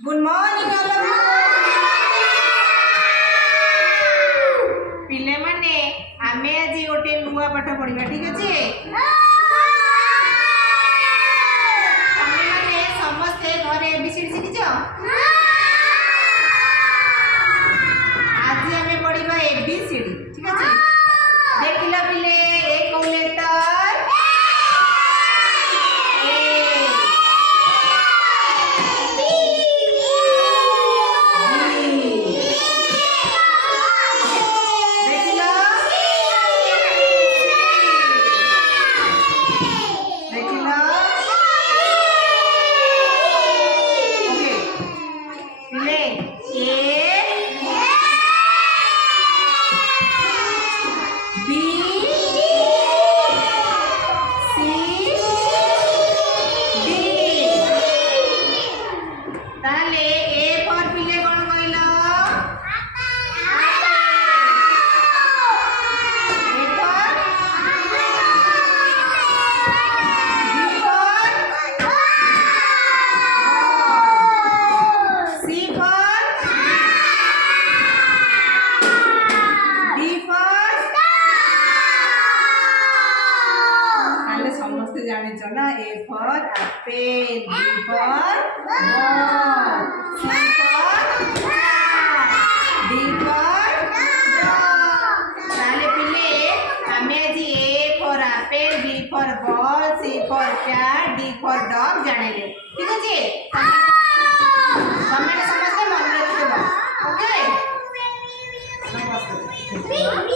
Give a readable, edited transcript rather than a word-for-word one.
good morning पिले माने आमे आज गोटे नुआ पाठ पढ़ा ठीक अच्छे माने समस्ते घरे एबीसीडी शिखिच आज आमे पढ़ा एबीसीडी ठीक अच्छे देखिल पिले एक लेटर समस्ते जाने ना A for apple B for ball C for D for dog ताले पिले हमें आज A for apple B for ball C for cat D for dog जाने ले ठीक है समस्ते मन रखिबो ओके नमस्ते